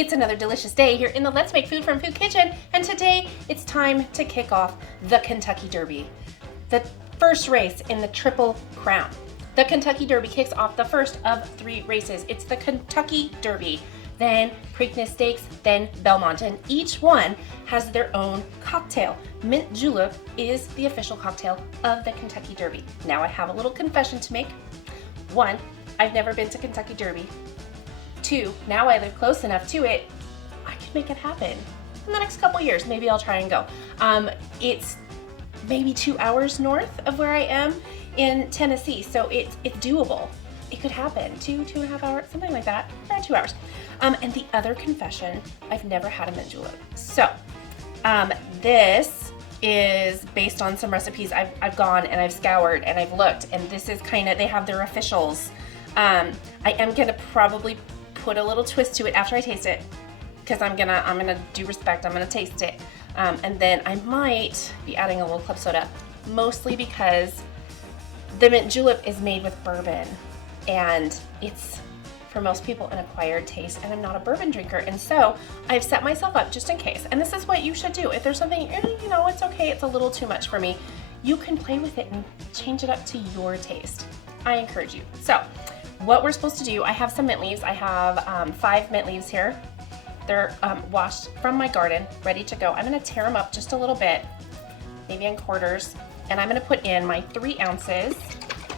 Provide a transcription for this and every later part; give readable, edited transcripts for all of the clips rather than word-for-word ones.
It's another delicious day here in the Let's Make Food from Food Kitchen, and today it's time to kick off the Kentucky Derby, the first race in the Triple Crown. The Kentucky Derby kicks off the first of 3 races. It's the Kentucky Derby, then Preakness Stakes, then Belmont, and each one has their own cocktail. Mint Julep is the official cocktail of the Kentucky Derby. Now I have a little confession to make. 1, I've never been to Kentucky Derby. 2, now I live close enough to it, I can make it happen. In the next couple years, maybe I'll try and go. It's maybe 2 hours north of where I am in Tennessee, so it's doable. It could happen, 2.5 hours, something like that, around 2 hours. And the other confession, I've never had a mint julep. So, this is based on some recipes I've gone and I've scoured and I've looked, and this is kind of, they have their officials. I am gonna probably put a little twist to it after I taste it, because I'm gonna do respect. I'm gonna taste it, and then I might be adding a little club soda, mostly because the mint julep is made with bourbon, and it's for most people an acquired taste, and I'm not a bourbon drinker, and so I've set myself up just in case. And this is what you should do if there's something, it's okay, it's a little too much for me. You can play with it and change it up to your taste. I encourage you. So, what we're supposed to do, I have some mint leaves. I have 5 mint leaves here. They're washed from my garden, ready to go. I'm gonna tear them up just a little bit, maybe in quarters, and I'm gonna put in my 3 ounces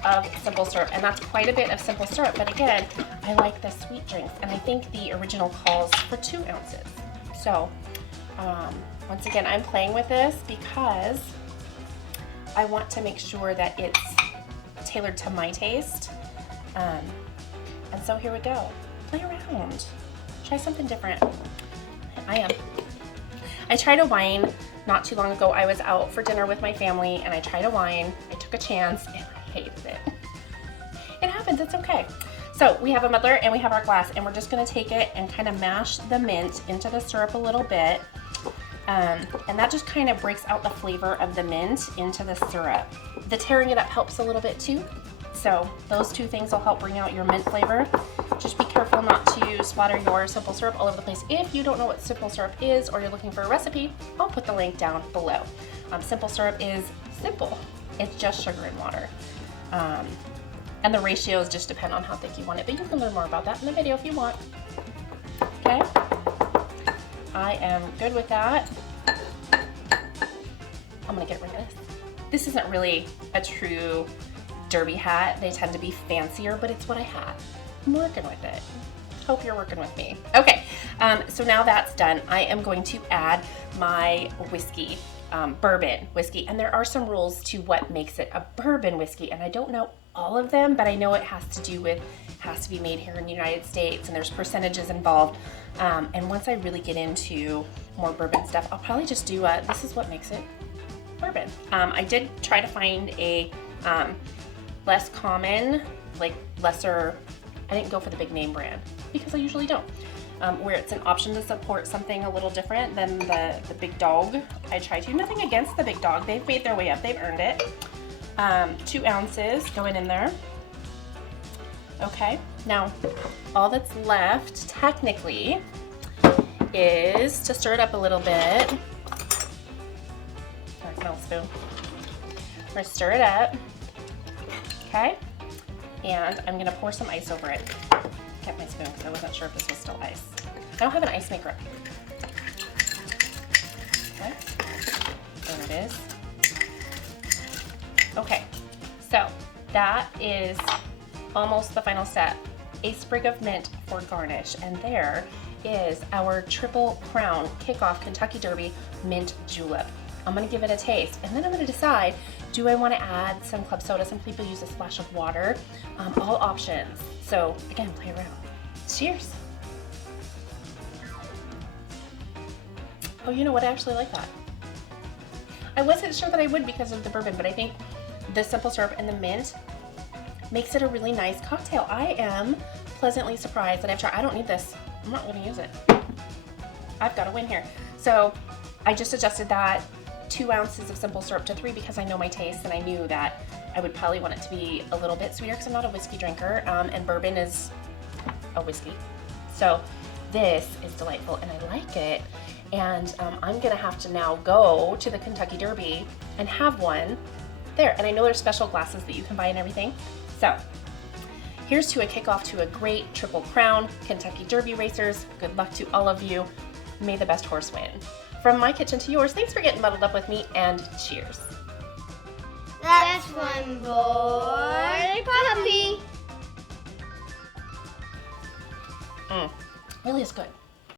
of simple syrup, and that's quite a bit of simple syrup, but again, I like the sweet drinks, and I think the original calls for 2 ounces. So, once again, I'm playing with this because I want to make sure that it's tailored to my taste. And so here we go. Play around. Try something different. I tried a wine not too long ago. I was out for dinner with my family and I tried a wine. I took a chance and I hated it. It happens, it's okay. So we have a muddler and we have our glass, and we're just gonna take it and kind of mash the mint into the syrup a little bit. And that just kind of breaks out the flavor of the mint into the syrup. The tearing it up helps a little bit too. So those 2 things will help bring out your mint flavor. Just be careful not to splatter your simple syrup all over the place. If you don't know what simple syrup is, or you're looking for a recipe, I'll put the link down below. Simple syrup is simple. It's just sugar and water. And the ratios just depend on how thick you want it, but you can learn more about that in the video if you want. Okay? I am good with that. I'm gonna get rid of this. This isn't really a true derby hat. They tend to be fancier, but it's what I have. I'm working with it. Hope you're working with me. Okay, so now that's done, I am going to add my whiskey, bourbon whiskey, and there are some rules to what makes it a bourbon whiskey, and I don't know all of them, but I know it has to do with, has to be made here in the United States, and there's percentages involved. And once I really get into more bourbon stuff, I'll probably just do this is what makes it bourbon. I did try to find a less common, like lesser, I didn't go for the big name brand because I usually don't, where it's an option to support something a little different than the big dog. I try to, nothing against the big dog, they've made their way up, they've earned it. 2 ounces going in there. Okay, now all that's left technically is to stir it up a little bit. Milk spoon. We're gonna stir it up. Okay, and I'm gonna pour some ice over it. Kept my spoon because I wasn't sure if this was still ice. I don't have an ice maker. Okay, there it is. Okay, so that is almost the final step. A sprig of mint for garnish, and there is our Triple Crown Kickoff Kentucky Derby Mint Julep. I'm gonna give it a taste, and then I'm gonna decide, do I wanna add some club soda? Some people use a splash of water. All options. So again, play around. Cheers. Oh, you know what? I actually like that. I wasn't sure that I would because of the bourbon, but I think the simple syrup and the mint makes it a really nice cocktail. I am pleasantly surprised that I've tried. I don't need this. I'm not gonna use it. I've got to win here. So I just adjusted that 2 ounces of simple syrup to 3 because I know my taste, and I knew that I would probably want it to be a little bit sweeter because I'm not a whiskey drinker, and bourbon is a whiskey. So this is delightful and I like it. And I'm gonna have to now go to the Kentucky Derby and have one there. And I know there's special glasses that you can buy and everything. So here's to a kickoff to a great Triple Crown. Kentucky Derby racers, good luck to all of you. May the best horse win. From my kitchen to yours, thanks for getting muddled up with me, and cheers. That's one boy puppy. Really is good.